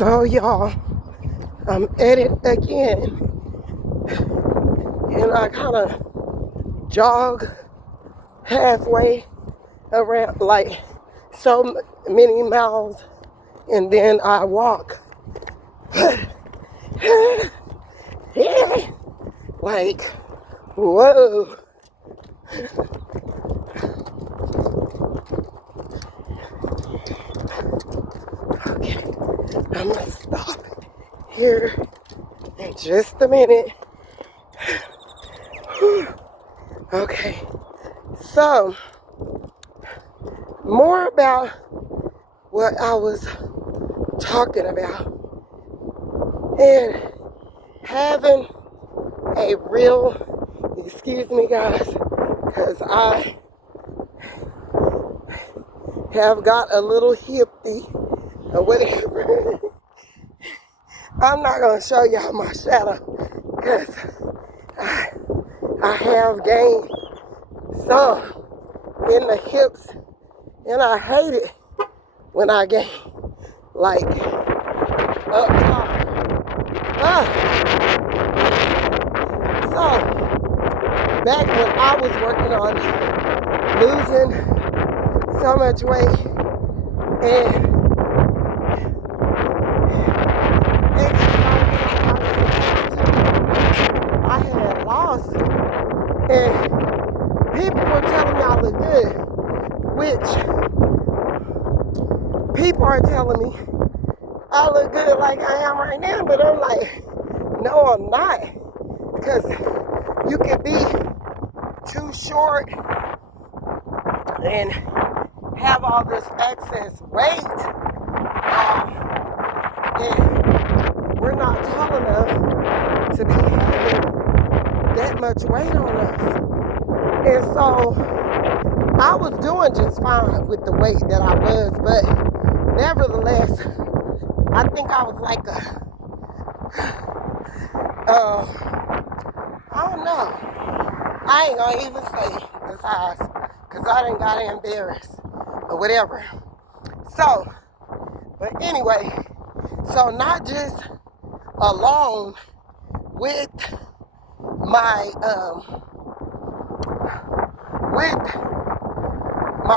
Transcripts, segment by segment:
So y'all, I'm at it again, and I kind of jog halfway around, like so many miles, and then I walk. Like, whoa. Okay, I'm gonna stop here in just a minute. Okay, so more about what I was talking about and having a real, excuse me guys, because I have got a little hippy or whatever. I'm not going to show y'all my shadow because I have gained some in the hips, and I hate it when I gain like up top. So back when I was working on losing so much weight and I had lost, and people were telling me I look good, which people are telling me I look good like I am right now, but I'm like, no, I'm not, because you can be too short and have all this excess weight, and we're not tall enough to be having that much weight on us. And so I was doing just fine with the weight that I was, but nevertheless, I think I was like I don't know. I ain't gonna even say the size, because I done got embarrassed or whatever. So, but anyway, so not just alone with my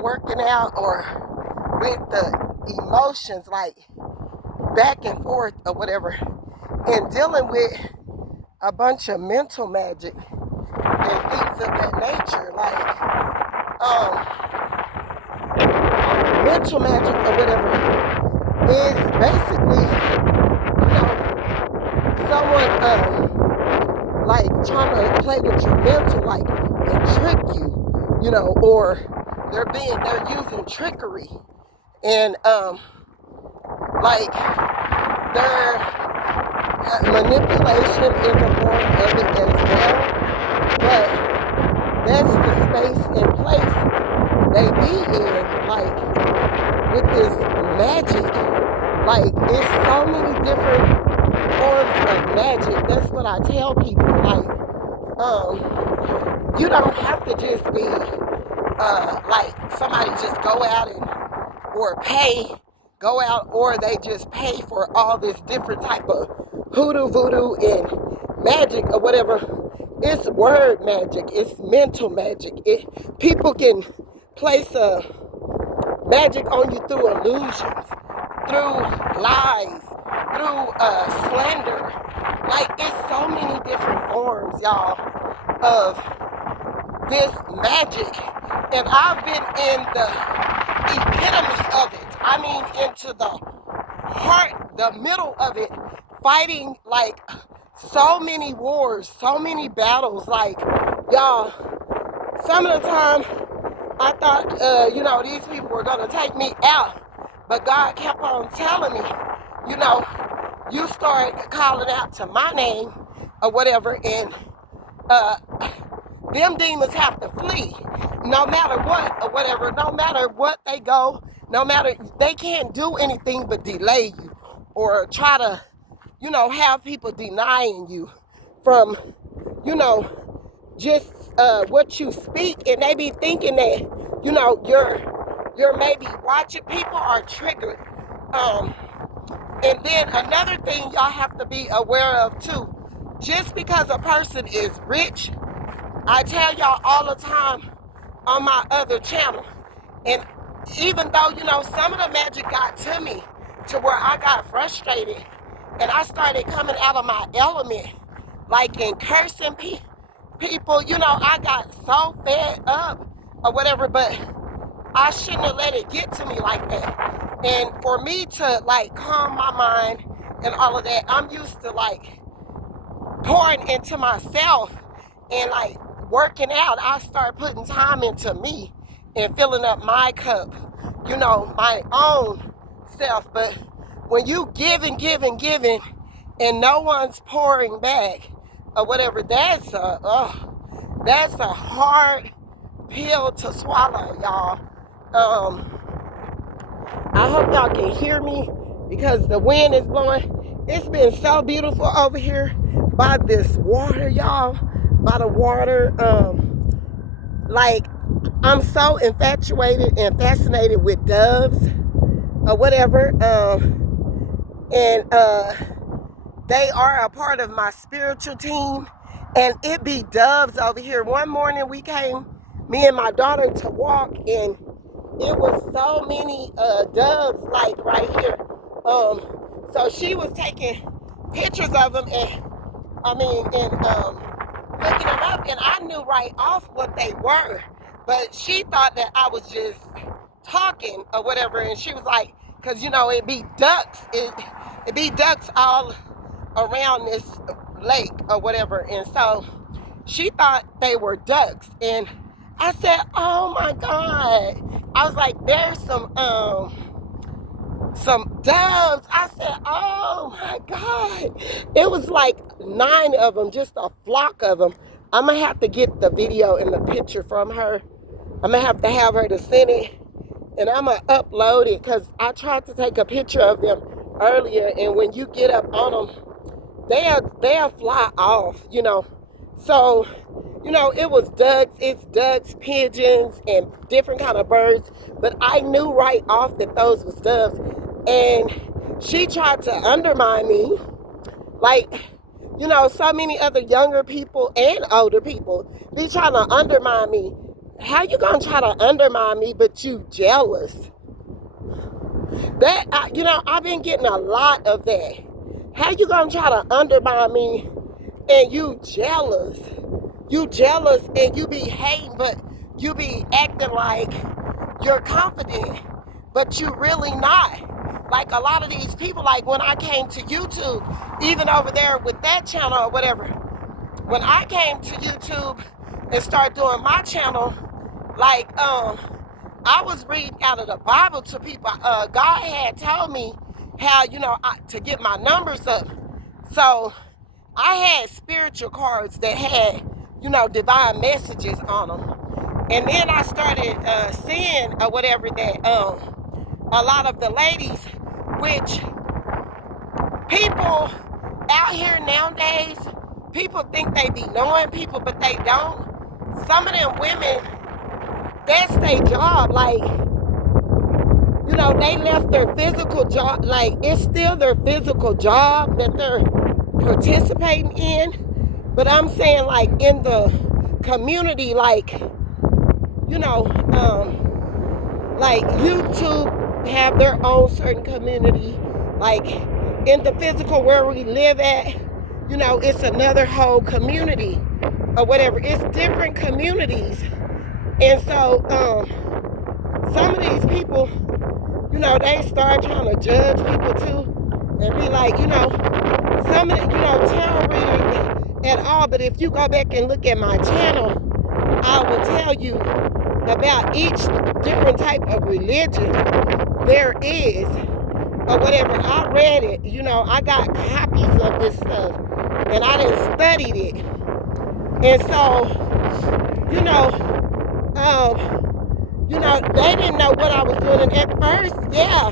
working out or with the emotions, like back and forth or whatever, and dealing with a bunch of mental magic and things of that nature, like mental magic or whatever is basically, someone like trying to play with your mental, like, and trick you, or they're using trickery, and like their manipulation is a form of it as well, but that's the space and place they be in, like with this magic. Like, it's so many different forms of magic. That's what I tell people. Like, you don't have to just be like somebody just go out and go out, or they just pay for all this different type of hoodoo, voodoo, and magic or whatever. It's word magic. It's mental magic. People can place a magic on you through illusions, through lies, through slander. Like, it's so many different forms, y'all, of this magic. And I've been in the epitome of it. I mean, into the heart, the middle of it, fighting like so many wars, so many battles. Like, y'all, some of the time I thought, these people were going to take me out. But God kept on telling me, you start calling out to my name or whatever, and them demons have to flee no matter what or whatever, no matter what they go, no matter, they can't do anything but delay you or try to, have people denying you from, just what you speak, and they be thinking that, you're maybe watching. People are triggered, And then another thing y'all have to be aware of too, just because a person is rich, I tell y'all all the time on my other channel, and even though, you know, some of the magic got to me to where I got frustrated and I started coming out of my element, like in cursing people, you know, I got so fed up or whatever, but I shouldn't have let it get to me like that. And for me to like calm my mind and all of that, I'm used to like pouring into myself and like working out. I start putting time into me and filling up my cup, you know, my own self. But when you giving and no one's pouring back or whatever, that's a hard pill to swallow, y'all. I hope y'all can hear me because the wind is blowing. It's been so beautiful over here by this water, y'all. By the water. Like, I'm so infatuated and fascinated with doves or whatever. And they are a part of my spiritual team. And it be doves over here. One morning we came, me and my daughter, to walk, and it was so many doves like right here. So she was taking pictures of them and looking them up, and I knew right off what they were, but she thought that I was just talking or whatever, and she was like, because you know it be ducks, it be ducks all around this lake or whatever, and so she thought they were ducks, and I said, oh my God. I was like, there's some doves. I said, oh my God. It was like 9 of them, just a flock of them. I'm going to have to get the video and the picture from her. I'm going to have her to send it, and I'm going to upload it because I tried to take a picture of them earlier, and when you get up on them, they'll fly off, you know. So, you know, it was ducks, it's ducks, pigeons, and different kind of birds. But I knew right off that those was doves. And she tried to undermine me. Like, you know, so many other younger people and older people be trying to undermine me. How you gonna try to undermine me, but you jealous? You know, I've been getting a lot of that. How you gonna try to undermine me and you jealous? You jealous and you be hating, but you be acting like you're confident, but you really not. Like a lot of these people, like when I came to YouTube, even over there with that channel or whatever, when I came to YouTube and started doing my channel, like I was reading out of the Bible to people. God had told me how, you know, to get my numbers up. So I had spiritual cards that had, you know, divine messages on them. And then I started seeing or whatever that a lot of the ladies, which people out here nowadays, people think they be knowing people, but they don't. Some of them women, that's their job. Like, you know, they left their physical job. Like, it's still their physical job that they're participating in. But I'm saying, like, in the community, like, you know, like YouTube have their own certain community. Like, in the physical where we live at, you know, it's another whole community or whatever. It's different communities. And so, some of these people, you know, they start trying to judge people too and be like, you know, some of the, you know, tarot reading at all. But if you go back and look at my channel, I will tell you about each different type of religion there is or whatever. I read it, you know, I got copies of this stuff and I done studied it. And so, you know, they didn't know what I was doing. And at first, yeah,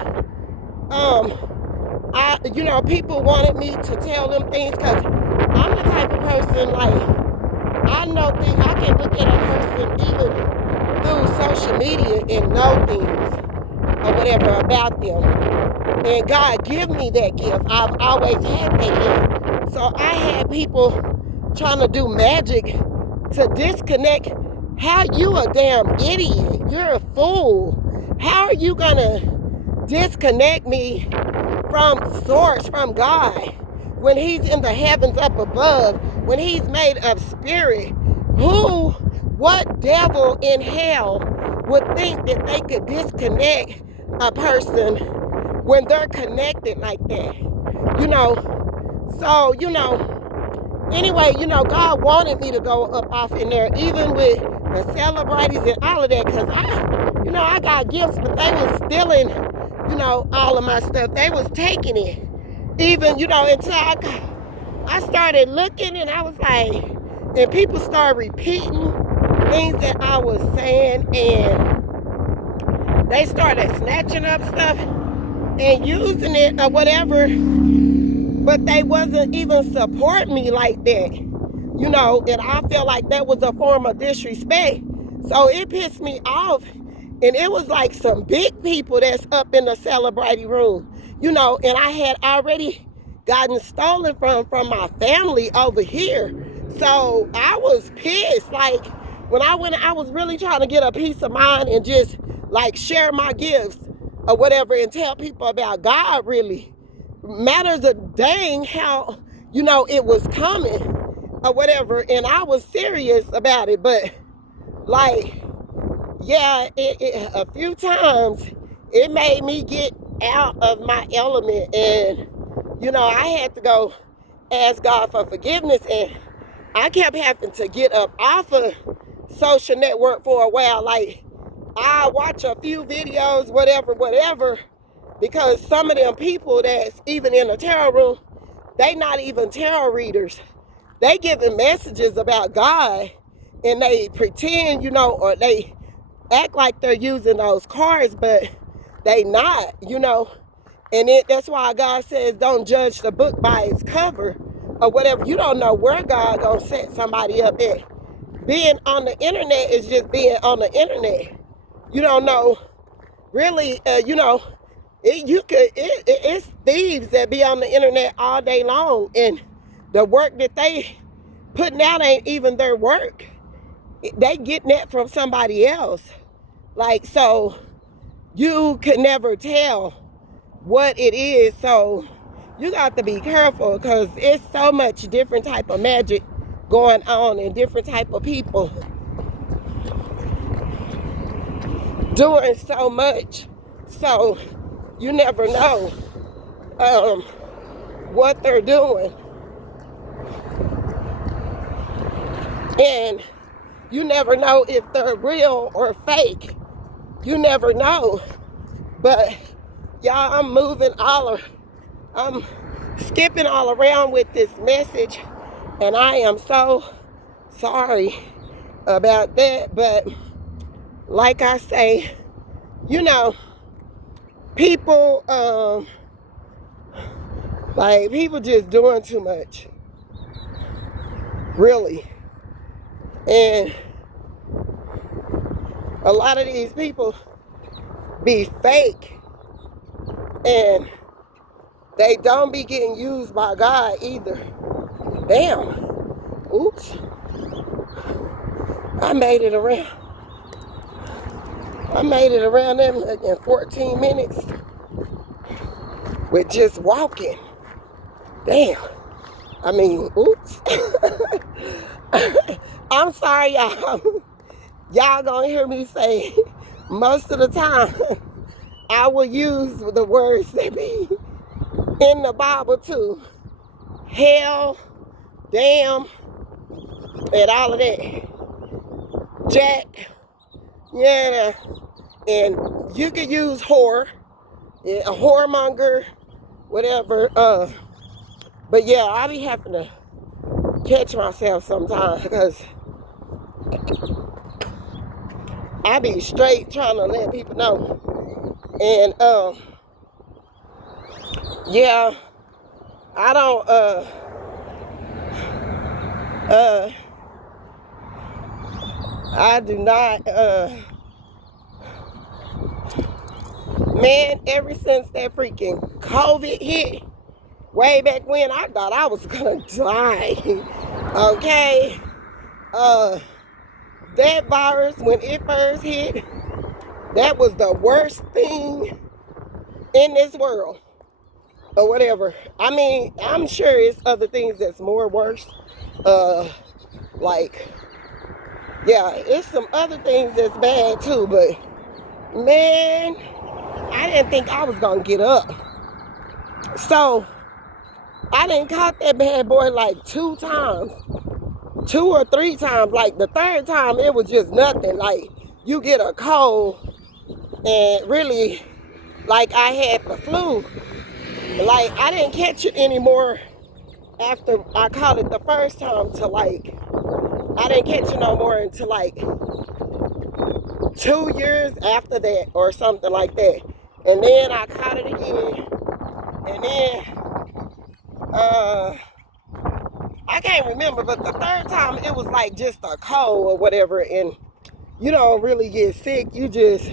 you know, people wanted me to tell them things because I'm the type of person, like, I know things. I can look at a person even through social media and know things or whatever about them. And God give me that gift. I've always had that gift. So I had people trying to do magic to disconnect. How you a damn idiot? You're a fool. How are you gonna disconnect me from source, from God, when he's in the heavens up above, when he's made of spirit? What devil in hell would think that they could disconnect a person when they're connected like that? You know, so, anyway, God wanted me to go up off in there, even with the celebrities and all of that, because I got gifts, but they was stealing, all of my stuff. They was taking it. Even, until I started looking, and I was like, and people started repeating things that I was saying, and they started snatching up stuff and using it or whatever, but they wasn't even support me like that, and I felt like that was a form of disrespect. So it pissed me off, and it was like some big people that's up in the celebrity room, and I had already gotten stolen from my family over here. So I was pissed. Like, when I went, I was really trying to get a peace of mind and just like share my gifts or whatever and tell people about God. Really matters a dang how it was coming or whatever, and I was serious about it. But like, yeah, a few times it made me get out of my element, and I had to go ask God for forgiveness, and I kept having to get up off of social network for a while. Like, I watch a few videos, whatever, because some of them people that's even in the tarot room, they not even tarot readers. They giving messages about God, and they pretend, or they act like they're using those cards, but they not, And that's why God says don't judge the book by its cover or whatever. You don't know where God gonna set somebody up at. Being on the internet is just being on the internet. You don't know, really, it's thieves that be on the internet all day long, and the work that they putting out ain't even their work. They getting that from somebody else. Like, so you could never tell what it is. So you got to be careful, because it's so much different type of magic going on, and different type of people doing so much. So you never know what they're doing, and you never know if they're real or fake. You never know. But y'all, I'm skipping all around with this message, and I am so sorry about that. But like I say, people people just doing too much, really. And a lot of these people be fake, and they don't be getting used by God either. Damn. Oops. I made it around. Them in 14 minutes with just walking. Damn. I mean, oops. I'm sorry, y'all. Y'all gonna hear me say most of the time I will use the words that be in the Bible too. Hell, damn, and all of that. Jack, yeah, and you could use whore, a whoremonger, whatever. But yeah, I be having to catch myself sometimes, because I be straight trying to let people know. And yeah, I don't I do not Man, ever since that freaking COVID hit, way back when, I thought I was gonna die. Okay? That virus, when it first hit, that was the worst thing in this world. Or whatever. I mean, I'm sure it's other things that's more worse. Like, yeah, it's some other things that's bad too, but man, I didn't think I was gonna get up. So I didn't caught that bad boy like 2 times, 2 or 3 times. Like the third time, it was just nothing. Like you get a cold, and really, like I had the flu. Like I didn't catch it anymore after I caught it the first time. To like, I didn't catch it no more until like 2 years after that or something like that. And then I caught it again. And then I can't remember, but the third time it was like just a cold or whatever, and you don't really get sick. You just,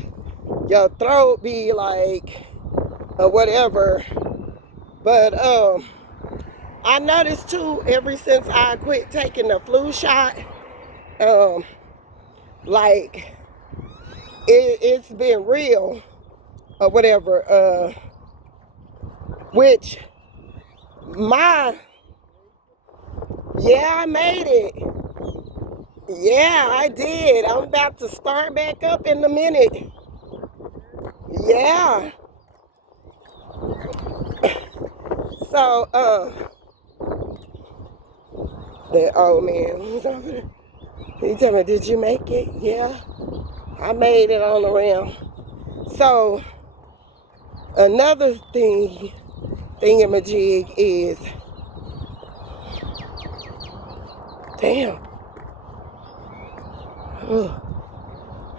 your throat be like or whatever. But I noticed too, ever since I quit taking the flu shot, like it's been real or whatever, which yeah, I made it. Yeah, I did. I'm about to start back up in a minute. Yeah. So, the old man was over there. He told me, did you make it? Yeah, I made it on the rim. So, another thingamajig is, damn,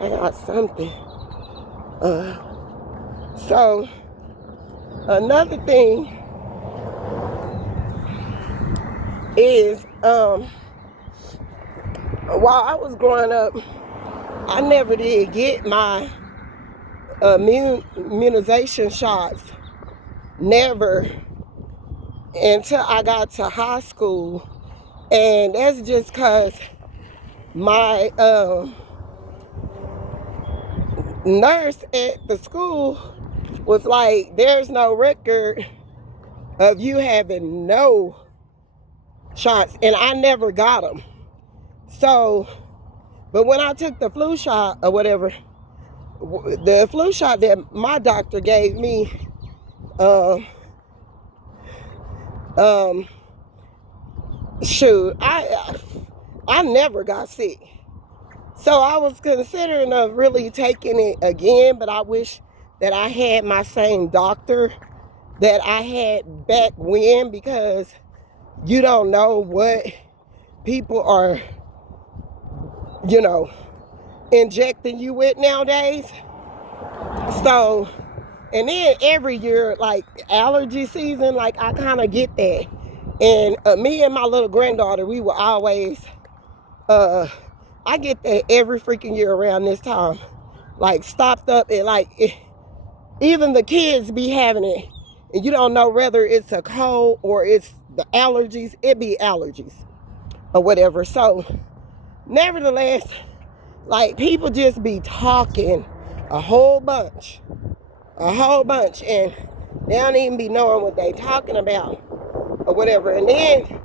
I got something. So, another thing is, while I was growing up, I never did get my immunization shots. Never until I got to high school. And that's just because my nurse at the school was like, there's no record of you having no shots. And I never got them. So, but when I took the flu shot or whatever, the flu shot that my doctor gave me, shoot, I never got sick. So I was considering of really taking it again, but I wish that I had my same doctor that I had back when, because you don't know what people are, you know, injecting you with nowadays. So, and then every year, like allergy season, like I kind of get that. And me and my little granddaughter, we were always, I get that every freaking year around this time. Like stopped up and like, even the kids be having it. And you don't know whether it's a cold or it's the allergies. It be allergies or whatever. So, nevertheless, like people just be talking a whole bunch, and they don't even be knowing what they talking about or whatever. And then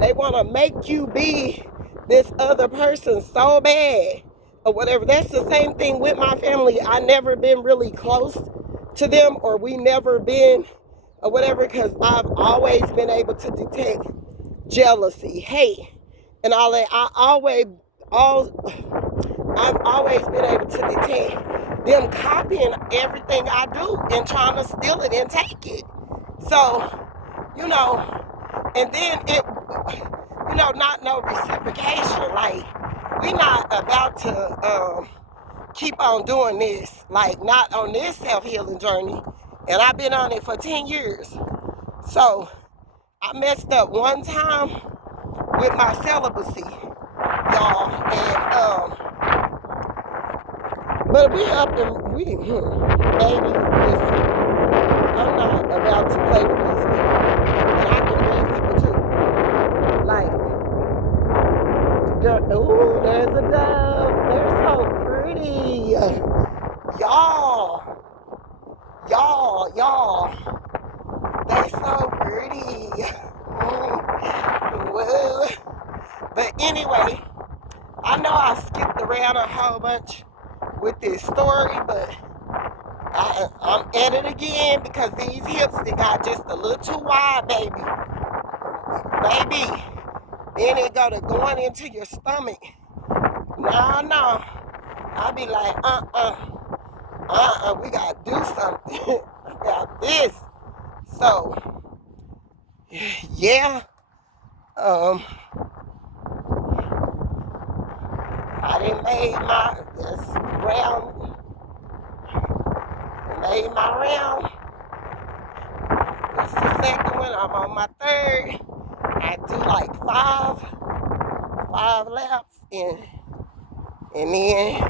they want to make you be this other person so bad or whatever. That's the same thing with my family. I never been really close to them, or we never been or whatever, because I've always been able to detect jealousy, hate, and all that. I've always been able to detect them copying everything I do and trying to steal it and take it. So, you know, and then it, you know, not no reciprocation. Like, we not about to keep on doing this, like not on this self-healing journey. And I've been on it for 10 years. So I messed up one time with my celibacy, y'all. And But we up and baby, listen, I'm not about to play with these people. And I can read people too. Like, ooh, there's a dove. They're so pretty. Y'all. They so pretty. Woo. But anyway, I know I skipped around a whole bunch with this story, but I'm at it again because these hips, they got just a little too wide, baby. Baby. Then it go to going into your stomach. No. I be like, we gotta do something about this. So, yeah, I done made my round. This is the second one. I'm on my third. I do like five laps and then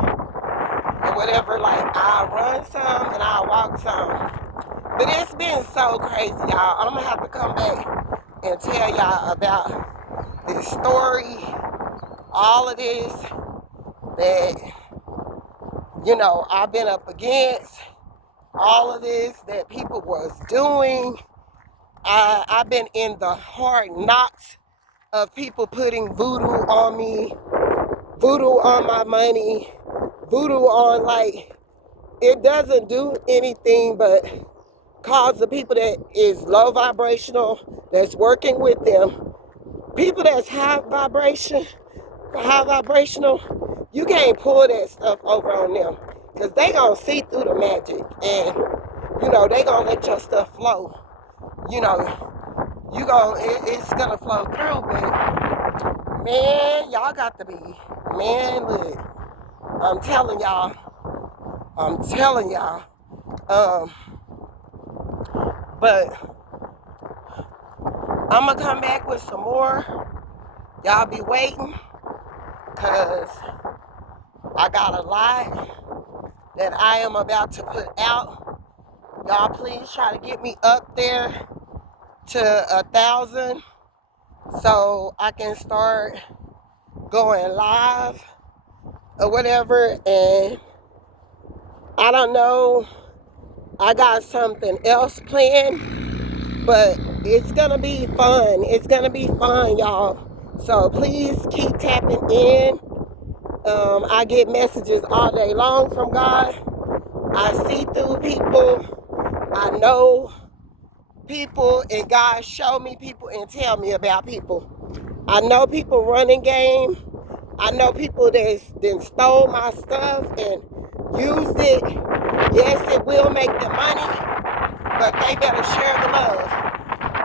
or whatever. Like I run some and I walk some. But it's been so crazy, y'all. I'm gonna have to come back and tell y'all about this story, all of this that, you know, I've been up against, all of this that people was doing. I've been in the hard knocks of people putting voodoo on me, voodoo on my money, voodoo on, like, it doesn't do anything but cause the people that is low vibrational, that's working with them, people that's high vibrational, you can't pull that stuff over on them because they gonna see through the magic and, you know, they gonna let your stuff flow. You know, it's gonna flow through, but man, y'all got to be, man, look, I'm telling y'all, but I'm gonna come back with some more. Y'all be waiting, cause I got a lot that I am about to put out. Y'all please try to get me up there to 1,000 so I can start going live or whatever. And I don't know, I got something else planned, but it's gonna be fun. It's gonna be fun, y'all. So please keep tapping in. I get messages all day long from God. I see through people. I know people, and God show me people and tell me about people. I know people running game. I know people that then stole my stuff and used it. Yes, it will make them money, but they better share the love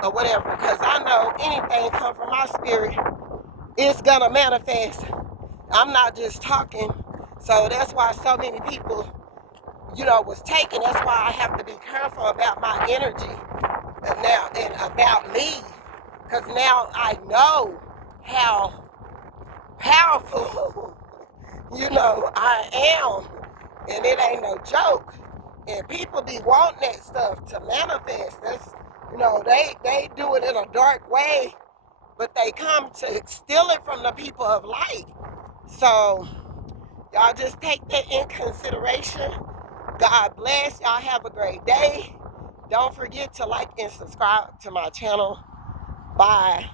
or whatever, because I know anything come from my spirit, it's gonna manifest. I'm not just talking. So that's why so many people, you know, was taken. That's why I have to be careful about my energy and about me, because now I know how powerful you know I am, and it ain't no joke. And people be wanting that stuff to manifest. That's, you know, they do it in a dark way, but they come to steal it from the people of light. So y'all just take that in consideration. God bless. Y'all have a great day. Don't forget to like and subscribe to my channel. Bye.